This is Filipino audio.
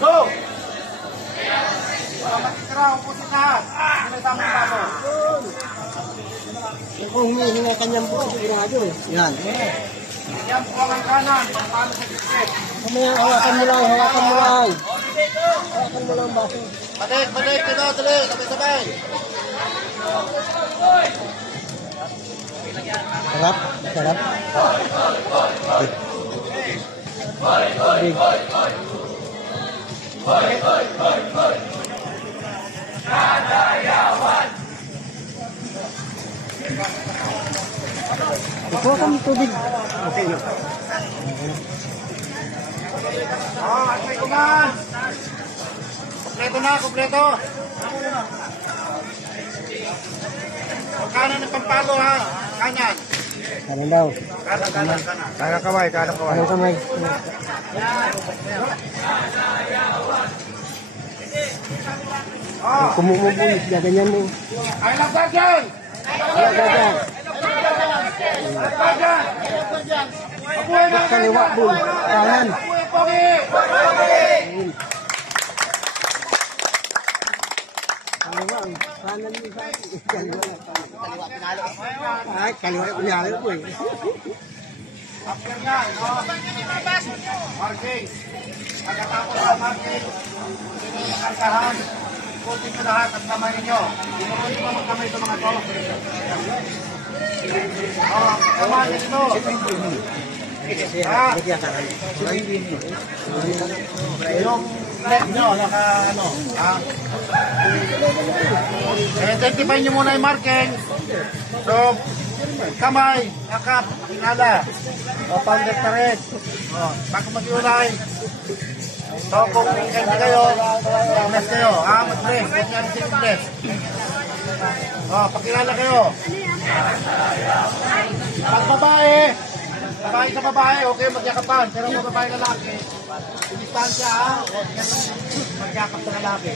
Go! Para matitira, upusin lahat. Sila sa aming bago. Kung humihinga kanyang po, sigurado eh. Yan. Yan po ang kanan. Paano sa disket? Mamaya, hawakan mo lang, hawakan mo lang. Hawakan mo lang baso. Balik, balik. Dito, dali. Sabay-sabay. Sarap, sarap. Big. Ito kami tubig. Okay na. At may kuman. Kompleto na, kompleto. Kanan ng pampalo ha. Kanan. Kanan daw. Kanan. Kanan kaway, kanan kaway. Kanan kamay. Kumumubulis, gaganyan mo. Ay, nagbagan! Gagan. Nagbagan! Mabuhay na Kaliwa, bul. Kanan. Mabuhay, Pogi! Kaliwa, kanan mo ba? Kaliwa pinalo. Ay, kaliwa pinalo po eh. After yan, no? Marking. Pagkatapos sa marking, karkahan, ikutin nyo lahat at kamay ninyo. Inurunin mo magkamay ito mga to. Kamay nito. Yung leg nyo, naka ano, identify nyo muna yung marking. So, kamay, akap, inala. O, pandet pa rin. O, bago mag-iulay. So, kung hindi kayo, bless kayo. Mag-bless. Huwag nga rin bless. O, pakilala kayo. Pag babae sa babae, okay, magyakapan. Pero kung babae lalaki, distansya ha. Huwag nga magyakap sa lalaki.